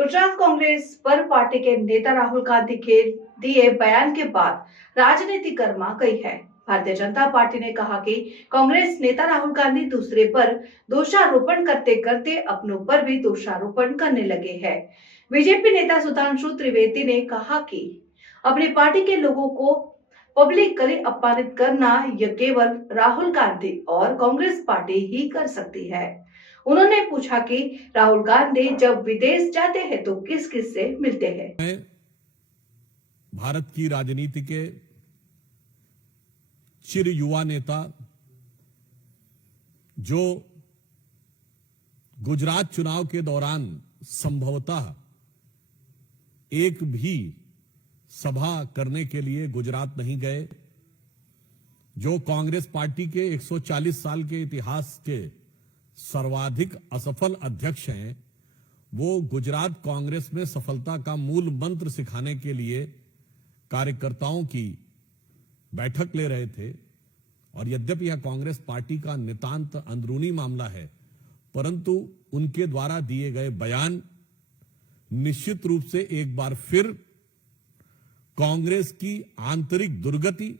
गुजरात कांग्रेस पर पार्टी के नेता राहुल गांधी के दिए बयान के बाद राजनीति गर्मा गई है। भारतीय जनता पार्टी ने कहा कि कांग्रेस नेता राहुल गांधी दूसरे पर दोषारोपण करते करते अपनों पर भी दोषारोपण करने लगे हैं। बीजेपी नेता सुधांशु त्रिवेदी ने कहा कि अपनी पार्टी के लोगों को पब्लिकली अपमानित करना यह केवल राहुल गांधी और कांग्रेस पार्टी ही कर सकती है। उन्होंने पूछा कि राहुल गांधी जब विदेश जाते हैं तो किस किस से मिलते हैं। भारत की राजनीति के चिर युवा नेता जो गुजरात चुनाव के दौरान संभवतः एक भी सभा करने के लिए गुजरात नहीं गए, जो कांग्रेस पार्टी के 140 साल के इतिहास के सर्वाधिक असफल अध्यक्ष हैं, वो गुजरात कांग्रेस में सफलता का मूल मंत्र सिखाने के लिए कार्यकर्ताओं की बैठक ले रहे थे। और यद्यपि यह कांग्रेस पार्टी का नितांत अंदरूनी मामला है, परंतु उनके द्वारा दिए गए बयान निश्चित रूप से एक बार फिर कांग्रेस की आंतरिक दुर्गति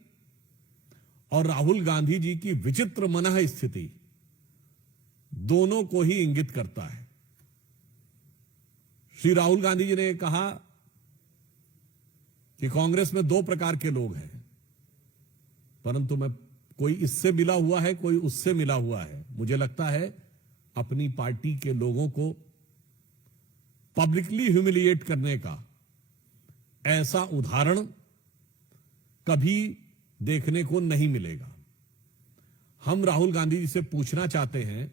और राहुल गांधी जी की विचित्र मनः स्थिति दोनों को ही इंगित करता है। श्री राहुल गांधी जी ने कहा कि कांग्रेस में दो प्रकार के लोग हैं, परंतु मैं कोई इससे मिला हुआ है, कोई उससे मिला हुआ है। मुझे लगता है अपनी पार्टी के लोगों को पब्लिकली ह्यूमिलिएट करने का ऐसा उदाहरण कभी देखने को नहीं मिलेगा। हम राहुल गांधी जी से पूछना चाहते हैं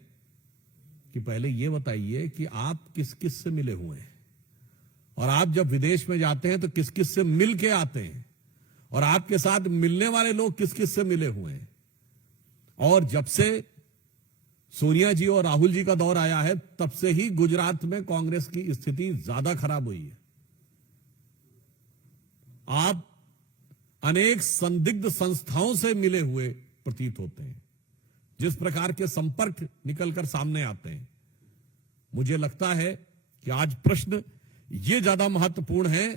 कि पहले यह बताइए कि आप किस किस से मिले हुए हैं, और आप जब विदेश में जाते हैं तो किस किस से मिल के आते हैं, और आपके साथ मिलने वाले लोग किस किस से मिले हुए हैं। और जब से सोनिया जी और राहुल जी का दौर आया है, तब से ही गुजरात में कांग्रेस की स्थिति ज्यादा खराब हुई है। आप अनेक संदिग्ध संस्थाओं से मिले हुए प्रतीत होते हैं। जिस प्रकार के संपर्क निकलकर सामने आते हैं, मुझे लगता है कि आज प्रश्न यह ज्यादा महत्वपूर्ण है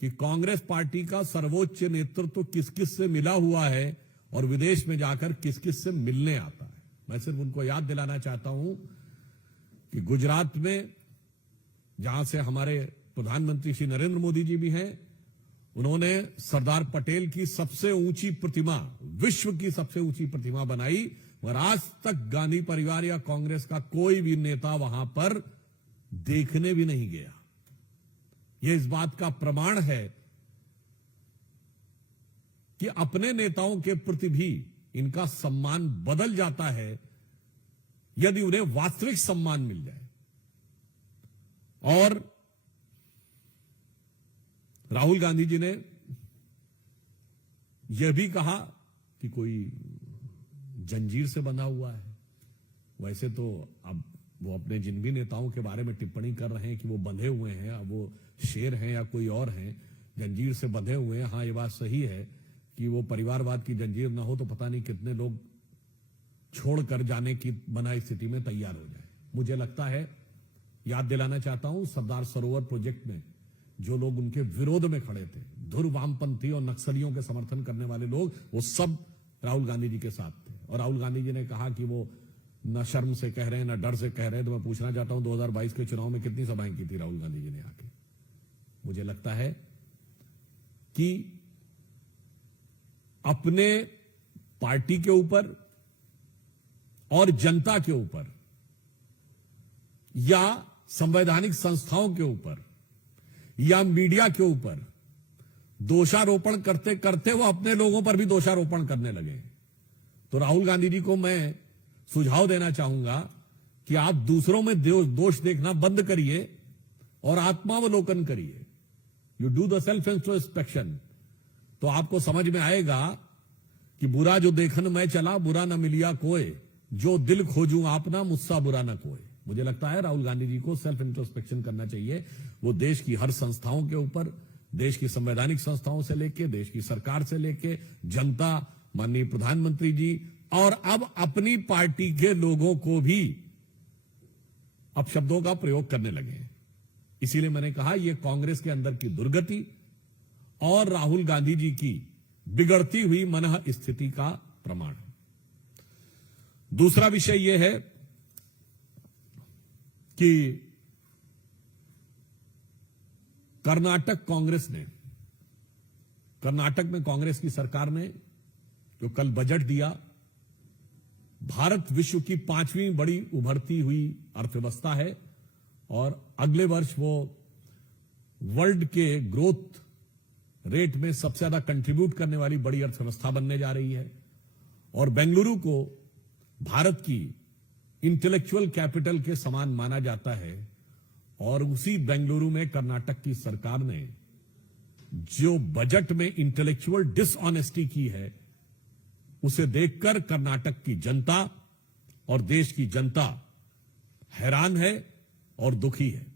कि कांग्रेस पार्टी का सर्वोच्च नेतृत्व किस किस से मिला हुआ है और विदेश में जाकर किस किस से मिलने आता है। मैं सिर्फ उनको याद दिलाना चाहता हूं कि गुजरात में जहां से हमारे प्रधानमंत्री श्री नरेंद्र मोदी जी भी हैं, उन्होंने सरदार पटेल की सबसे ऊंची प्रतिमा, विश्व की सबसे ऊंची प्रतिमा बनाई, और आज तक गांधी परिवार या कांग्रेस का कोई भी नेता वहां पर देखने भी नहीं गया। यह इस बात का प्रमाण है कि अपने नेताओं के प्रति भी इनका सम्मान बदल जाता है यदि उन्हें वास्तविक सम्मान मिल जाए। और राहुल गांधी जी ने यह भी कहा कि कोई जंजीर से बंधा हुआ है। वैसे तो अब वो अपने जिन भी नेताओं के बारे में टिप्पणी कर रहे हैं कि वो बंधे हुए हैं, अब वो शेर हैं या कोई और हैं, जंजीर से बंधे हुए हैं। हाँ, ये बात सही है कि वो परिवारवाद की जंजीर ना हो तो पता नहीं कितने लोग छोड़कर जाने की बना स्थिति में तैयार हो जाए। मुझे लगता है, याद दिलाना चाहता हूं, सरदार सरोवर प्रोजेक्ट में जो लोग उनके विरोध में खड़े थे, धुर वामपंथी और नक्सलियों के समर्थन करने वाले लोग, वो सब राहुल गांधी जी के साथ थे। और राहुल गांधी जी ने कहा कि वो न शर्म से कह रहे हैं, न डर से कह रहे हैं। तो मैं पूछना चाहता हूं, 2022 के चुनाव में कितनी सभाएं की थी राहुल गांधी जी ने आके? मुझे लगता है कि अपने पार्टी के ऊपर और जनता के ऊपर या संवैधानिक संस्थाओं के ऊपर या मीडिया के ऊपर दोषारोपण करते करते वो अपने लोगों पर भी दोषारोपण करने लगे। तो राहुल गांधी जी को मैं सुझाव देना चाहूंगा कि आप दूसरों में दोष देखना बंद करिए और आत्मावलोकन करिए। You do the self introspection, तो आपको समझ में आएगा कि बुरा जो देखन मैं चला, बुरा न मिलिया कोई, जो दिल खोजूं आपना, मुझसा बुरा न कोई। मुझे लगता है राहुल गांधी जी को सेल्फ इंट्रोस्पेक्शन करना चाहिए। वो देश की हर संस्थाओं के ऊपर, देश की संवैधानिक संस्थाओं से लेके, देश की सरकार से लेके, जनता, माननीय प्रधानमंत्री जी और अब अपनी पार्टी के लोगों को भी अपशब्दों का प्रयोग करने लगे हैं। इसीलिए मैंने कहा यह कांग्रेस के अंदर की दुर्गति और राहुल गांधी जी की बिगड़ती हुई मनः स्थिति का प्रमाण है। दूसरा विषय यह है कि कर्नाटक में कांग्रेस की सरकार ने जो कल बजट दिया, भारत विश्व की 5वीं बड़ी उभरती हुई अर्थव्यवस्था है और अगले वर्ष वो वर्ल्ड के ग्रोथ रेट में सबसे ज्यादा कंट्रीब्यूट करने वाली बड़ी अर्थव्यवस्था बनने जा रही है। और बेंगलुरु को भारत की इंटेलेक्चुअल कैपिटल के समान माना जाता है और उसी बेंगलुरु में कर्नाटक की सरकार ने जो बजट में इंटेलेक्चुअल डिसऑनेस्टी की है, उसे देखकर कर्नाटक की जनता और देश की जनता हैरान है और दुखी है।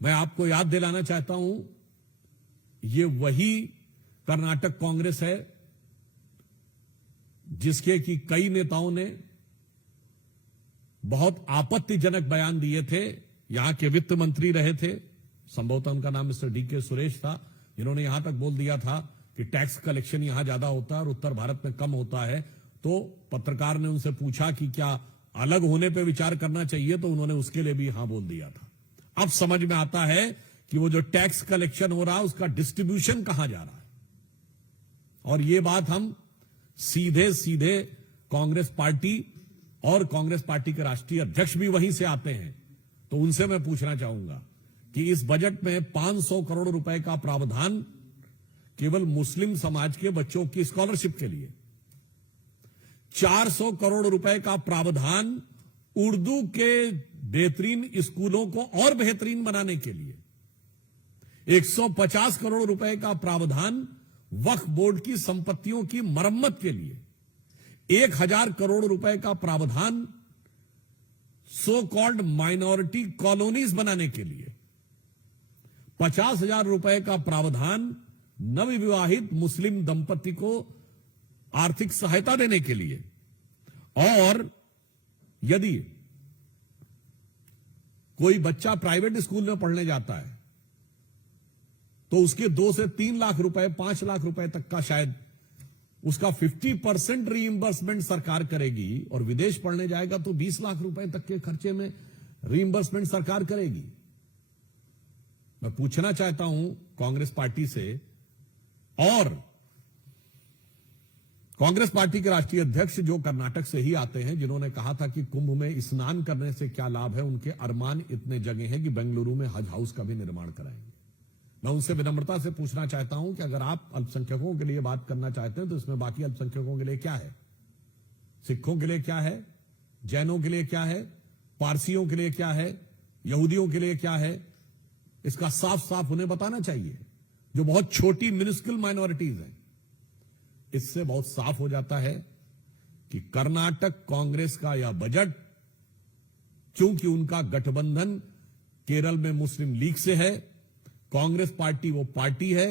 मैं आपको याद दिलाना चाहता हूं, ये वही कर्नाटक कांग्रेस है जिसके कि कई नेताओं ने बहुत आपत्तिजनक बयान दिए थे। यहां के वित्त मंत्री रहे थे, संभवतः उनका नाम मिस्टर डीके सुरेश था, जिन्होंने यहां तक बोल दिया था कि टैक्स कलेक्शन यहां ज्यादा होता है और उत्तर भारत में कम होता है। तो पत्रकार ने उनसे पूछा कि क्या अलग होने पर विचार करना चाहिए, तो उन्होंने उसके लिए भी हां बोल दिया था। अब समझ में आता है कि वो जो टैक्स कलेक्शन हो रहा है उसका डिस्ट्रीब्यूशन कहां जा रहा है। और ये बात हम सीधे सीधे कांग्रेस पार्टी और कांग्रेस पार्टी के राष्ट्रीय अध्यक्ष भी वहीं से आते हैं, तो उनसे मैं पूछना चाहूंगा कि इस बजट में 500 करोड़ रुपए का प्रावधान केवल मुस्लिम समाज के बच्चों की स्कॉलरशिप के लिए, 400 करोड़ रुपए का प्रावधान उर्दू के बेहतरीन स्कूलों को और बेहतरीन बनाने के लिए, 150 करोड़ रुपए का प्रावधान वक्फ बोर्ड की संपत्तियों की मरम्मत के लिए, 1000 करोड़ रुपए का प्रावधान सो कॉल्ड माइनॉरिटी कॉलोनीज बनाने के लिए, 50,000 रुपए का प्रावधान नवविवाहित मुस्लिम दंपति को आर्थिक सहायता देने के लिए। और यदि कोई बच्चा प्राइवेट स्कूल में पढ़ने जाता है तो उसके 2 से 3 लाख रुपए, 5 लाख रुपए तक का शायद उसका 50% रीइंबर्समेंट सरकार करेगी, और विदेश पढ़ने जाएगा तो 20 लाख रुपए तक के खर्चे में रीइंबर्समेंट सरकार करेगी। मैं पूछना चाहता हूं कांग्रेस पार्टी से, और कांग्रेस पार्टी के राष्ट्रीय अध्यक्ष जो कर्नाटक से ही आते हैं, जिन्होंने कहा था कि कुंभ में स्नान करने से क्या लाभ है, उनके अरमान इतने जगह हैं कि बेंगलुरु में हज हाउस का भी निर्माण कराएंगे। मैं उनसे विनम्रता से पूछना चाहता हूं कि अगर आप अल्पसंख्यकों के लिए बात करना चाहते हैं तो इसमें बाकी अल्पसंख्यकों के लिए क्या है, सिखों के लिए क्या है, जैनों के लिए क्या है, पारसियों के लिए क्या है, यहूदियों के लिए क्या है, इसका साफ साफ उन्हें बताना चाहिए, जो बहुत छोटी मिनिस्क्यूल माइनॉरिटीज हैं। इससे बहुत साफ हो जाता है कि कर्नाटक कांग्रेस का यह बजट, चूंकि उनका गठबंधन केरल में मुस्लिम लीग से है, कांग्रेस पार्टी वो पार्टी है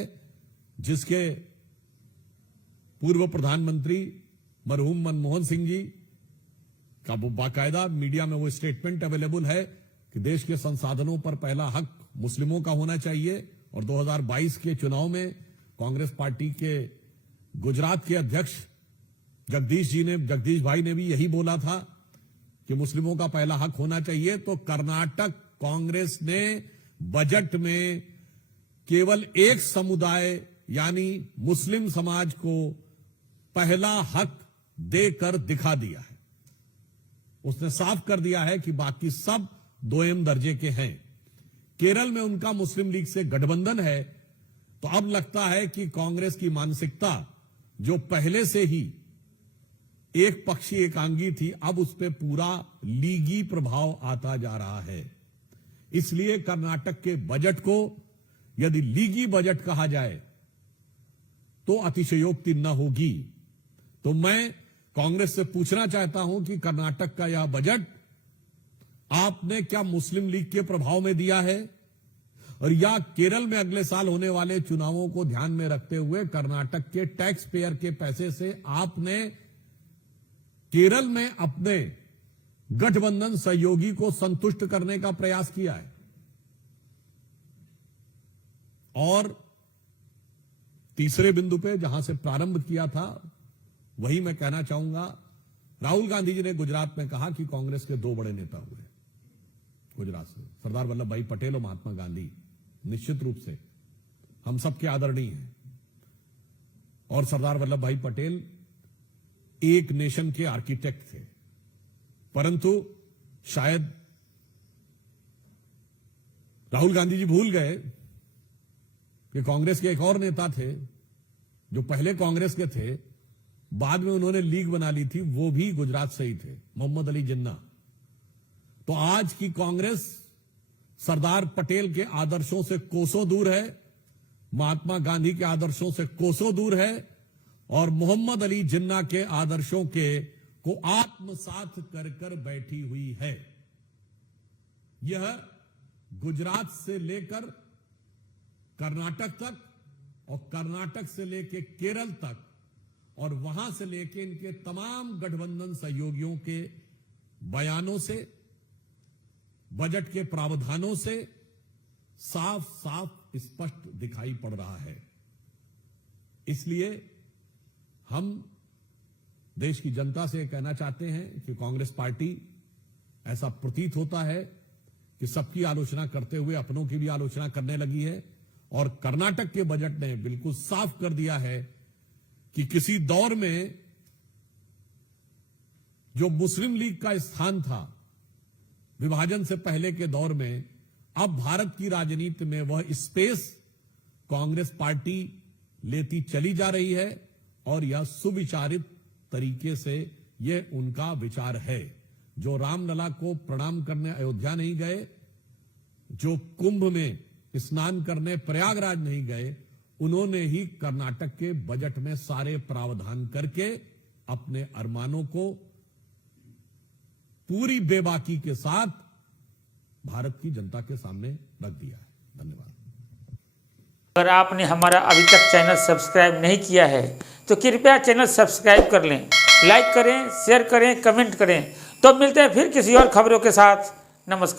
जिसके पूर्व प्रधानमंत्री मरहूम मनमोहन सिंह जी का वो बाकायदा मीडिया में वो स्टेटमेंट अवेलेबल है कि देश के संसाधनों पर पहला हक मुस्लिमों का होना चाहिए। और 2022 के चुनाव में कांग्रेस पार्टी के गुजरात के अध्यक्ष जगदीश भाई ने भी यही बोला था कि मुस्लिमों का पहला हक होना चाहिए। तो कर्नाटक कांग्रेस ने बजट में केवल एक समुदाय यानी मुस्लिम समाज को पहला हक देकर दिखा दिया है। उसने साफ कर दिया है कि बाकी सब दोयम दर्जे के हैं। केरल में उनका मुस्लिम लीग से गठबंधन है, तो अब लगता है कि कांग्रेस की मानसिकता जो पहले से ही एक पक्षी एकांगी थी, अब उस पर पूरा लीगी प्रभाव आता जा रहा है। इसलिए कर्नाटक के बजट को यदि लीगी बजट कहा जाए तो अतिशयोक्ति न होगी। तो मैं कांग्रेस से पूछना चाहता हूं कि कर्नाटक का यह बजट आपने क्या मुस्लिम लीग के प्रभाव में दिया है, और या केरल में अगले साल होने वाले चुनावों को ध्यान में रखते हुए कर्नाटक के टैक्स पेयर के पैसे से आपने केरल में अपने गठबंधन सहयोगी को संतुष्ट करने का प्रयास किया है। और तीसरे बिंदु पे जहां से प्रारंभ किया था वही मैं कहना चाहूंगा, राहुल गांधी जी ने गुजरात में कहा कि कांग्रेस के 2 बड़े नेता हुए गुजरात से, सरदार वल्लभ भाई पटेल और महात्मा गांधी। निश्चित रूप से हम सबके आदरणीय हैं और सरदार वल्लभ भाई पटेल एक नेशन के आर्किटेक्ट थे, परंतु शायद राहुल गांधी जी भूल गए कि कांग्रेस के एक और नेता थे जो पहले कांग्रेस के थे, बाद में उन्होंने लीग बना ली थी, वो भी गुजरात से ही थे, मोहम्मद अली जिन्ना। तो आज की कांग्रेस सरदार पटेल के आदर्शों से कोसों दूर है, महात्मा गांधी के आदर्शों से कोसों दूर है और मोहम्मद अली जिन्ना के आदर्शों को आत्मसात कर कर बैठी हुई है। यह गुजरात से लेकर कर्नाटक तक और कर्नाटक से लेकर केरल तक और वहां से लेकर इनके तमाम गठबंधन सहयोगियों के बयानों से, बजट के प्रावधानों से साफ साफ स्पष्ट दिखाई पड़ रहा है। इसलिए हम देश की जनता से कहना चाहते हैं कि कांग्रेस पार्टी, ऐसा प्रतीत होता है कि सबकी आलोचना करते हुए अपनों की भी आलोचना करने लगी है और कर्नाटक के बजट ने बिल्कुल साफ कर दिया है कि किसी दौर में जो मुस्लिम लीग का स्थान था विभाजन से पहले के दौर में, अब भारत की राजनीति में वह स्पेस कांग्रेस पार्टी लेती चली जा रही है और यह सुविचारित तरीके से यह उनका विचार है। जो रामलला को प्रणाम करने अयोध्या नहीं गए, जो कुंभ में स्नान करने प्रयागराज नहीं गए, उन्होंने ही कर्नाटक के बजट में सारे प्रावधान करके अपने अरमानों को पूरी बेबाकी के साथ भारत की जनता के सामने रख दिया है। धन्यवाद। अगर आपने हमारा अभी तक चैनल सब्सक्राइब नहीं किया है तो कृपया चैनल सब्सक्राइब कर लें, लाइक करें, शेयर करें, कमेंट करें। तो मिलते हैं फिर किसी और खबरों के साथ। नमस्कार।